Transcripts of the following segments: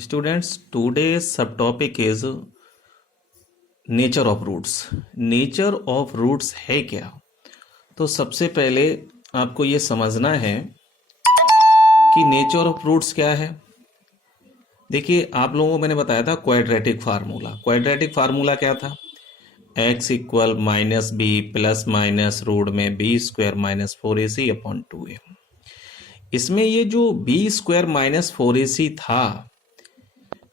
Students, today's subtopic is nature of roots. Nature of roots है क्या? तो सबसे पहले आपको ये समझना है कि नेचर ऑफ रूट्स क्या है। देखिए, आप लोगों को मैंने बताया था क्वाड्रेटिक फार्मूला। क्वाड्रेटिक फार्मूला क्या था? x equal minus B plus minus root में B square minus 4ac upon 2a। इसमें ये जो बी स्क्वायर माइनस 4ac था,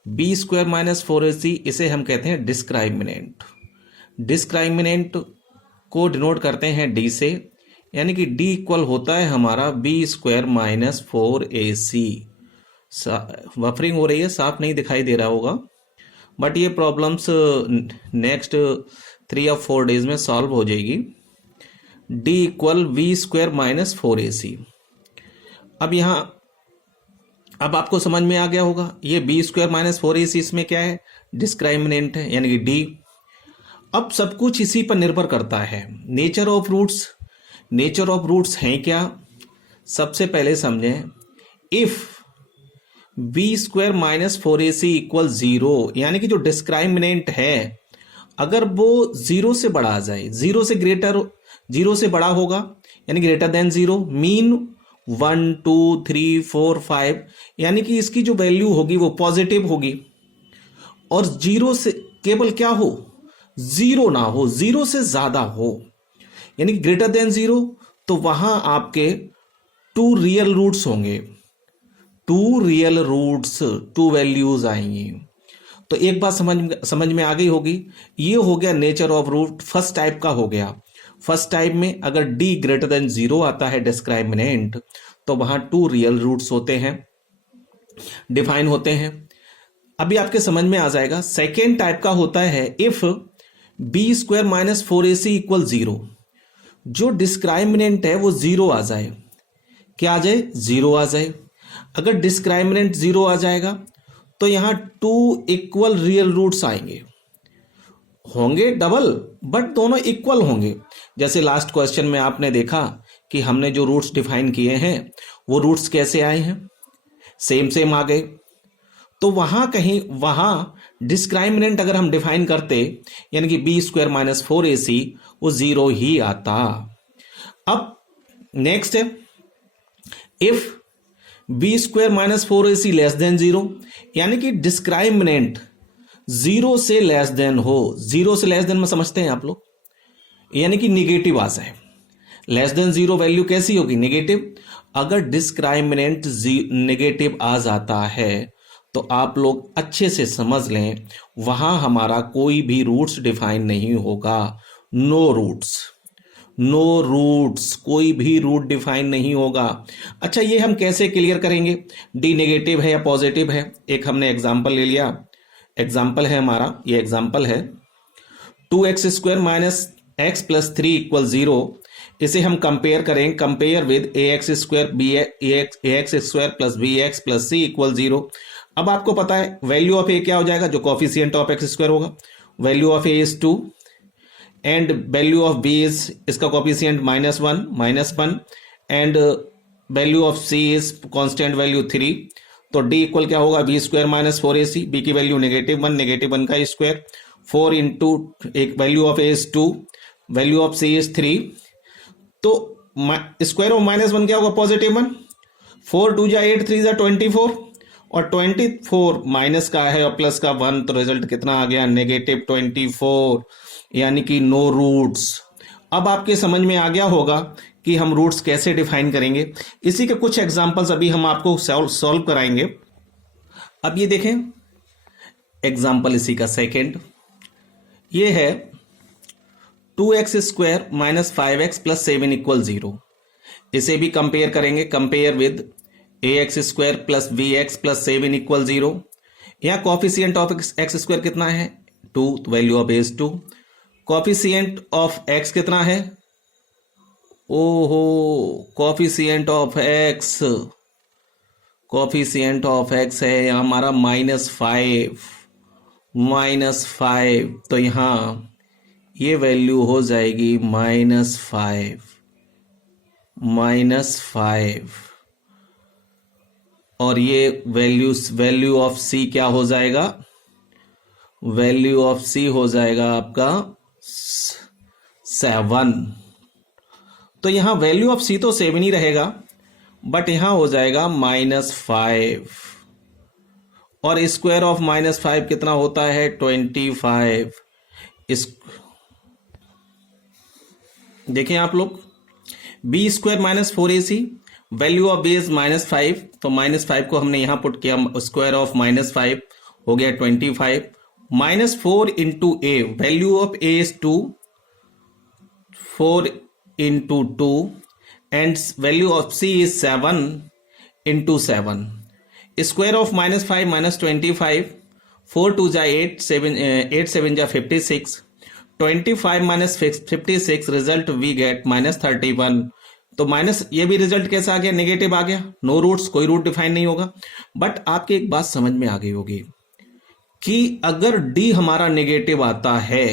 बी स्क्वायर माइनस 4ac, इसे हम कहते हैं डिस्क्राइमिनेंट। डिस्क्राइमिनेंट को डिनोट करते हैं डी से, यानी कि डी इक्वल होता है हमारा B square minus 4ac। Buffering हो रही है, साफ नहीं दिखाई दे रहा होगा, बट ये प्रॉब्लम्स नेक्स्ट 3 और 4 डेज में सॉल्व हो जाएगी। D equal B square minus 4ac। अब आपको समझ में आ गया होगा, ये बी स्क्वायर माइनस 4ac इसमें क्या है? डिस्क्राइमिनेंट है, यानी कि डी। अब सब कुछ इसी पर निर्भर करता है। Nature of roots, nature of roots हैं क्या? सबसे पहले समझें, if B square minus 4ac equal 0, यानी कि जो डिस्क्राइमिनेंट है अगर वो 0 से बड़ा आ जाए, 0 से ग्रेटर, 0 से बड़ा होगा यानी ग्रेटर देन 0, मीन 1 2 3 4 5, यानी कि इसकी जो वैल्यू होगी वो पॉजिटिव होगी। और 0 से केवल क्या हो? 0 ना हो, 0 से ज्यादा हो, यानी कि ग्रेटर देन 0, तो वहां आपके 2 रियल रूट्स होंगे। 2 रियल रूट्स, 2 वैल्यूज आएंगी। तो एक बात समझ में आ गई होगी, ये हो गया nature of root, first type का हो गया। फर्स्ट टाइप में अगर डी ग्रेटर देन 0 आता है डिस्क्राइमिनेंट, तो वहां 2 रियल रूट्स होते हैं, डिफाइन होते हैं। अभी आपके समझ में आ जाएगा। सेकेंड टाइप का होता है if B square minus 4ac equal 0, जो डिस्क्राइमिनेंट है वो 0 आ जाए। क्या आ जाए? 0 आ जाए। अगर डिस्क्राइमिनेंट 0 आ जाएगा तो यहां 2 इक्वल रियल रूट्स आएंगे, होंगे डबल बट दोनों इक्वल होंगे। जैसे लास्ट क्वेश्चन में आपने देखा कि हमने जो रूट्स डिफाइन किए हैं वो रूट्स कैसे आए हैं? सेम सेम आ गए। तो वहां डिस्क्राइमिनेंट अगर हम डिफाइन करते, यानी कि बी स्क्वायर माइनस 4ac, वो 0 ही आता। अब नेक्स्ट है, if B square minus 4ac less than 0, यानी कि डिस्क्राइमिनेंट 0 से लेस देन हो। 0 से लेस देन में समझते हैं आप लोग, यानी कि निगेटिव आ जाए। लेस देन 0 वैल्यू कैसी होगी? निगेटिव। अगर डिस्क्राइमिनेंट नेगेटिव आ जाता है तो आप लोग अच्छे से समझ लें, वहां हमारा कोई भी रूट्स डिफाइन नहीं होगा। नो रूट्स, नो रूट्स, कोई भी रूट डिफाइन नहीं होगा। अच्छा, ये हम कैसे क्लियर करेंगे डी नेगेटिव है या पॉजिटिव है? एक हमने एग्जाम्पल ले लिया। एग्जाम्पल है हमारा, ये एग्जाम्पल है 2x square minus X plus 3 equal 0। इसे हम कंपेयर करें, compare with ax square B X square plus B X plus C equal 0। अब आपको पता है वैल्यू ऑफ ए क्या हो जाएगा? जो कॉफिशिएंट ऑफ एक्स स्क्वायर होगा, value of A is 2 and value of B is, इसका coefficient -1 and value of C is constant value 3। तो डी इक्वल क्या होगा? B square minus 4ac, B की वैल्यू -1 का स्क्वायर, 4 इंटू एक value of A is 2, value of C is 3। तो square of -1 क्या होगा? +1। 4 2 जा 8 3 जा 24, और 24 माइनस का है और प्लस का 1, तो रिजल्ट कितना आ गया? -24, यानी कि नो रूट्स। अब आपके समझ में आ गया होगा कि हम रूट्स कैसे डिफाइन करेंगे। इसी के कुछ एग्जांपल्स अभी हम आपको सॉल्व कराएंगे। अब ये देखें एग्जांपल इसी का सेकंड, ये है 2x square minus 5x plus 7 equal 0। इसे भी कंपेयर करेंगे, compare with ax square plus bx plus 7 equal 0। यहाँ कॉफिशिएंट ऑफ एक्स स्क्वायर कितना है? 2, value of a is 2। Coefficient of x कितना है? ओहो, coefficient of x, coefficient of x है हमारा -5। तो यहां ये वैल्यू हो जाएगी -5। और ये वैल्यू ऑफ सी क्या हो जाएगा, वैल्यू ऑफ सी हो जाएगा आपका 7। तो यहां वैल्यू ऑफ सी तो 7 ही रहेगा, बट यहां हो जाएगा -5, और स्क्वायर ऑफ -5 कितना होता है 25। इस देखें आप लोग, B square -4ac, value of B is -5, तो -5 को हमने यहां पुट किया, स्क्वायर ऑफ -5 हो गया 25, -4 into A, value of A is 2, 4 into 2, and value of C is 7 into 7, square of -5 -25, 4 2 जा 8, 8 7 जा 56, 25 - 56, रिजल्ट वी गेट -31। तो माइनस, ये भी रिजल्ट कैसा आ गया, नेगेटिव आ गया, नो रूट्स, कोई रूट डिफाइन नहीं होगा। बट आपकी एक बात समझ में आ गई होगी कि अगर डी हमारा नेगेटिव आता है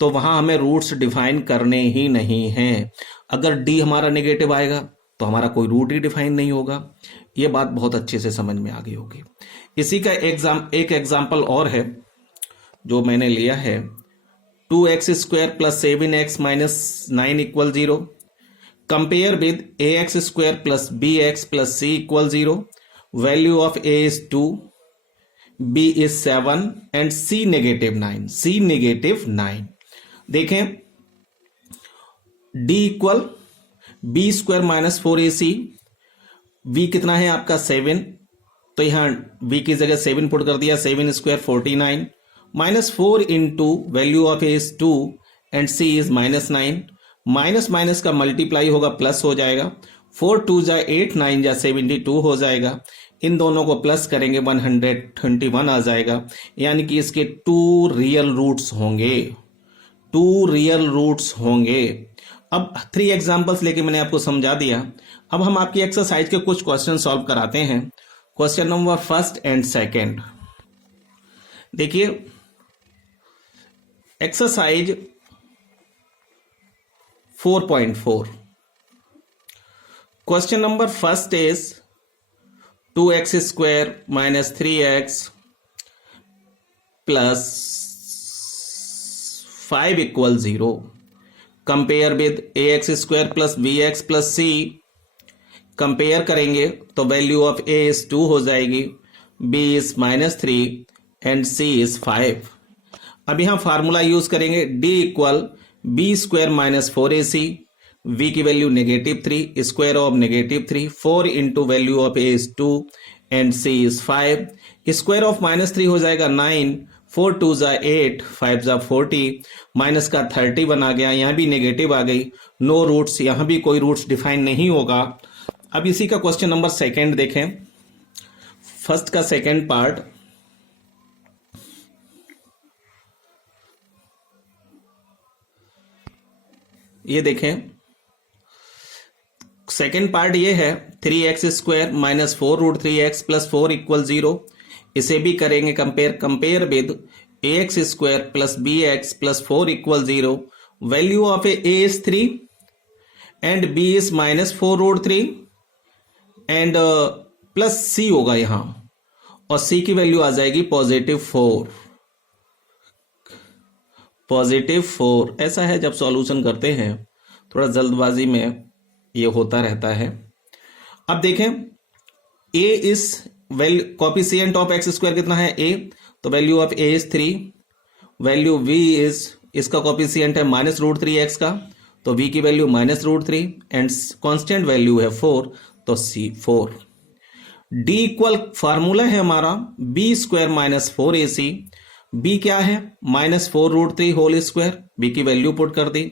तो वहां हमें रूट्स डिफाइन करने ही नहीं हैं। अगर डी हमारा नेगेटिव आएगा तो हमारा कोई रूट ही डिफाइन नहीं होगा। ये बात बहुत अच्छे से समझ में आ गई होगी। इसी का एक एग्जाम्पल और है जो मैंने लिया है, 2x² + 7x - 9 = 0, compare with ax² + bx + c = 0, value of a is 2, b is 7 and c -9, c -9। देखें, d = b² - 4ac, v कितना है आपका 7, तो यहां v की जगह 7 पुट कर दिया, 7 square 49, -4 into value of A is 2 and C is -9, minus minus का मल्टीप्लाई होगा, प्लस हो जाएगा, 4 2 जा 8, 9 जा 72 हो जाएगा। इन दोनों को प्लस करेंगे 121 आ जाएगा, यानी कि इसके 2 रियल रूट्स होंगे, 2 रियल रूट्स होंगे। अब 3 एग्जांपल्स लेके मैंने आपको समझा दिया। अब हम आपकी एक्सरसाइज के कुछ क्वेश्चन सॉल्व कराते हैं। Question number 1 and 2। देखिए, exercise 4.4, question number 1 is 2x² - 3x + 5 = 0, compare with ax² + bx + c, compare करेंगे तो वैल्यू ऑफ a इज 2 हो जाएगी, b is -3 and c is 5। अब यहां फार्मूला यूज करेंगे, d = b² - 4ac, v की value -3, square of -3, 4 into value of a is 2 and c is 5, square of -3 हो जाएगा 9, 4 2 जा 8, 5 जा 40, माइनस का 31 आ गया, यहां भी नेगेटिव आ गई, नो रूट्स, यहां भी कोई रूट्स डिफाइन नहीं होगा। अब इसी का क्वेश्चन नंबर 2 देखें, फर्स्ट का सेकेंड पार्ट। ये देखें, सेकेंड पार्ट ये है 3x² - 4√3x + 4 = 0। इसे भी करेंगे compare with ax² + bx + 4 = 0, value of a is 3 and b is -4√3 and plus c होगा यहां, और c की वैल्यू आ जाएगी +4। +4 ऐसा है, जब सॉल्यूशन करते हैं थोड़ा जल्दबाजी में ये होता रहता है। अब देखें, a is coefficient of x² कितना है a, तो value of a is 3, value v is, इसका कोएफिशिएंट है -√3x का, तो v की वैल्यू -√3 एंड कांस्टेंट वैल्यू है 4, तो c 4। d = फार्मूला है हमारा b² - 4ac, b क्या है -4√3 होल स्क्वायर, b की वैल्यू पुट कर दी,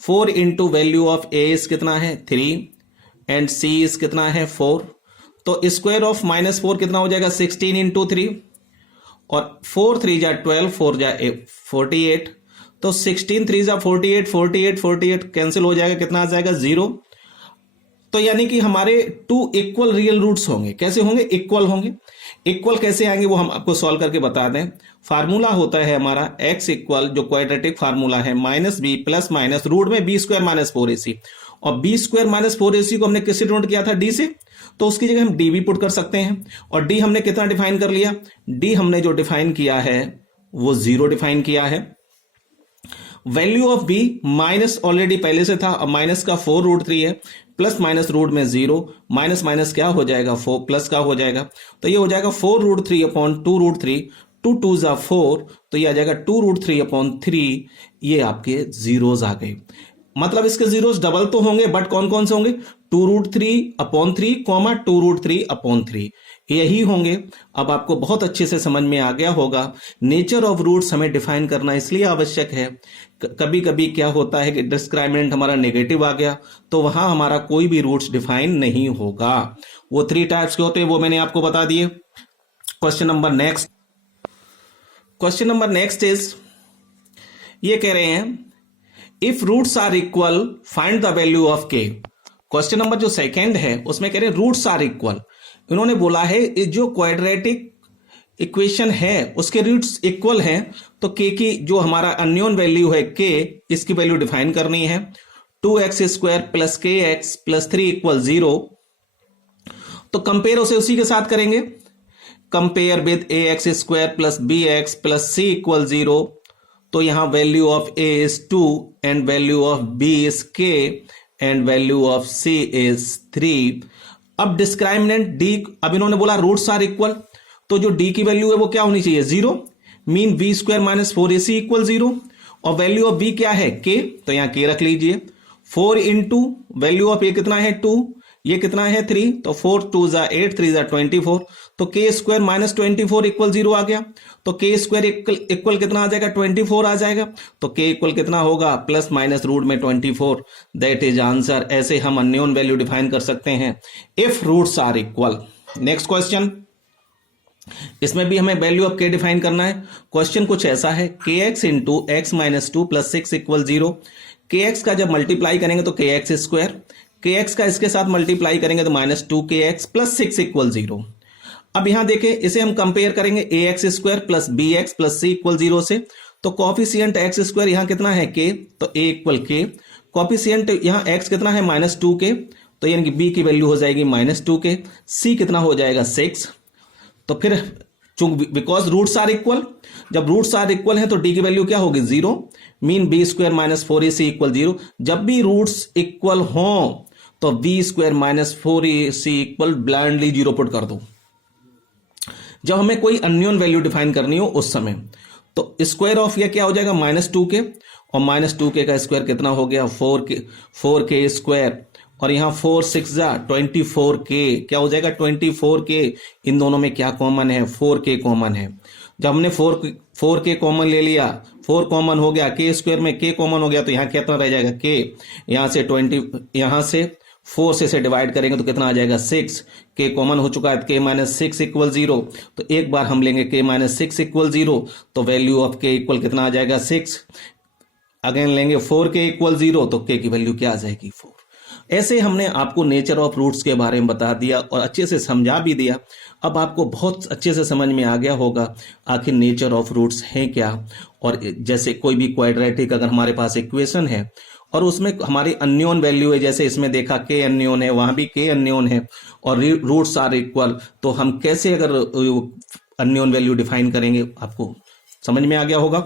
4 into value of a is कितना है 3 एंड c इज कितना है 4, तो स्क्वायर ऑफ -4 कितना हो जाएगा 16 इंटू 3, और 4 3 जा 12, 4 जा 48, तो 16 3 जा 48, 48 48 कैंसिल हो जाएगा, कितना आ जाएगा 0। तो यानी कि हमारे 2 इक्वल रियल रूट्स होंगे। कैसे होंगे? इक्वल होंगे। इक्वल कैसे आएंगे वो हम आपको सॉल्व करके बता दें। फार्मूला होता है हमारा x = जो क्वाड्रेटिक फार्मूला है -b + माइनस रूट में b² - 4ac, और b² - 4ac को हमने किससे डिनोट किया था? d से। तो उसकी जगह हम डी भी पुट कर सकते हैं। और डी हमने कितना डिफाइन कर लिया, डी हमने जो डिफाइन किया है वो 0 डिफाइन किया है। Value of B minus already पहले से था, अब माइनस का 4√3 है, प्लस माइनस रूट में 0, माइनस माइनस क्या हो जाएगा 4 प्लस का हो जाएगा, तो ये हो जाएगा 4√3 अपॉन 2√3, 2 2 जा 4, तो ये आ जाएगा 2√3 अपॉन 3। ये आपके जीरोस आ गए। मतलब इसके जीरोस डबल तो होंगे बट कौन कौन से होंगे, 2√3 अपॉन 3 कॉमा 2√3 अपॉन 3 यही होंगे। अब आपको बहुत अच्छे से समझ में आ गया होगा नेचर ऑफ रूट्स हमें डिफाइन करना इसलिए आवश्यक है। कभी कभी क्या होता है कि डिस्क्रिमिनेंट हमारा नेगेटिव आ गया तो वहां हमारा कोई भी रूट्स डिफाइन नहीं होगा। वो 3 टाइप्स के होते हैं, वो मैंने आपको बता दिए। क्वेश्चन नंबर नेक्स्ट इज, ये कह रहे हैं if roots are equal find the value of K. Question number जो सेकंड है उसमें कह रहे हैं रूट्स आर इक्वल। इन्होंने बोला है जो क्वाड्रेटिक इक्वेशन है उसके रूट्स इक्वल हैं, तो के की जो हमारा अननोन वैल्यू है के, इसकी वैल्यू डिफाइन करनी है। 2x² प्लस के एक्स प्लस 3 इक्वल 0। तो कंपेयर उसे उसी के साथ करेंगे, compare with ax² plus bx plus c equal 0। तो यहां value of a is 2 and value of b is k and value of c is 3। अब डिस्क्रिमिनेंट d, अब इन्होंने बोला रूट्स आर इक्वल, तो जो d की वैल्यू है वो क्या होनी चाहिए 0, mean b² minus 4ac equal 0। और वैल्यू ऑफ b क्या है k, तो यहां k रख लीजिए। 4 इंटू वैल्यू ऑफ a कितना है 2, ये कितना है 3, तो 4 2 जा 8, 3 जा 24, तो k² माइनस 24 इक्वल 0 आ गया। तो k² इक्वल कितना आ जाएगा 24 आ जाएगा। तो k इक्वल कितना होगा प्लस माइनस रूट में 24, दैट इज आंसर। ऐसे हम अननोन वैल्यू डिफाइन कर सकते हैं if roots are equal. Next question, इसमें भी हमें वैल्यू ऑफ k डिफाइन करना है। क्वेश्चन कुछ ऐसा है, kx into x minus 2 plus 6 equal 0। kx का जब मल्टीप्लाई करेंगे तो kx², kx का इसके साथ मल्टीप्लाई करेंगे तो माइनस 2kx प्लस 6 इक्वल 0। अब यहां देखें, इसे हम कंपेयर करेंगे ax² plus bx plus c equal 0 से। तो कॉफिशिएंट x² यहां कितना है k, तो a इक्वल k। कॉफिशिएंट यहां x कितना है माइनस 2k, तो यानी कि b की वैल्यू हो जाएगी माइनस 2k। c कितना हो जाएगा 6। तो फिर चूंकि बिकॉज रूट्स आर इक्वल, जब रूट्स आर इक्वल है तो d की वैल्यू क्या होगी 0, mean b² minus 4ac equal 0। जब भी रूट्स इक्वल हो तो b² minus 4ac equal blindly 0 put कर दो। जब हमें कोई अननोन वैल्यू डिफाइन करनी हो उस समय, तो स्क्वायर ऑफ यह क्या हो जाएगा माइनस 2k, और माइनस 2k का स्क्वायर कितना हो गया 4k², और यहां 4 6 जा 24k, क्या हो जाएगा 24k। इन दोनों में क्या कॉमन है 4k कॉमन है। जब हमने 4k कॉमन ले लिया, 4 कॉमन हो गया, k² में k कॉमन हो गया, तो यहां कितना रह जाएगा k, यहां से 20, यहां से 4 से इसे डिवाइड करेंगे तो कितना आ जाएगा 6। k कॉमन हो चुका है, k माइनस 6 इक्वल 0। तो एक बार हम लेंगे k माइनस 6 इक्वल 0, तो वैल्यू ऑफ k इक्वल कितना आ जाएगा 6। अगेन लेंगे 4k इक्वल 0, तो k की वैल्यू क्या आ जाएगी 4। ऐसे हमने आपको नेचर ऑफ रूट्स के बारे में बता दिया और अच्छे से समझा भी दिया। अब आपको बहुत अच्छे से समझ में आ गया होगा आखिर नेचर ऑफ रूट्स है क्या। और जैसे कोई भी क्वाड्रेटिक अगर हमारे पास इक्वेशन है और उसमें हमारी अननोन वैल्यू है, जैसे इसमें देखा k अननोन है, वहां भी k अननोन है, और रूट्स आर इक्वल, तो हम कैसे अगर अननोन वैल्यू डिफाइन करेंगे आपको समझ में आ गया होगा।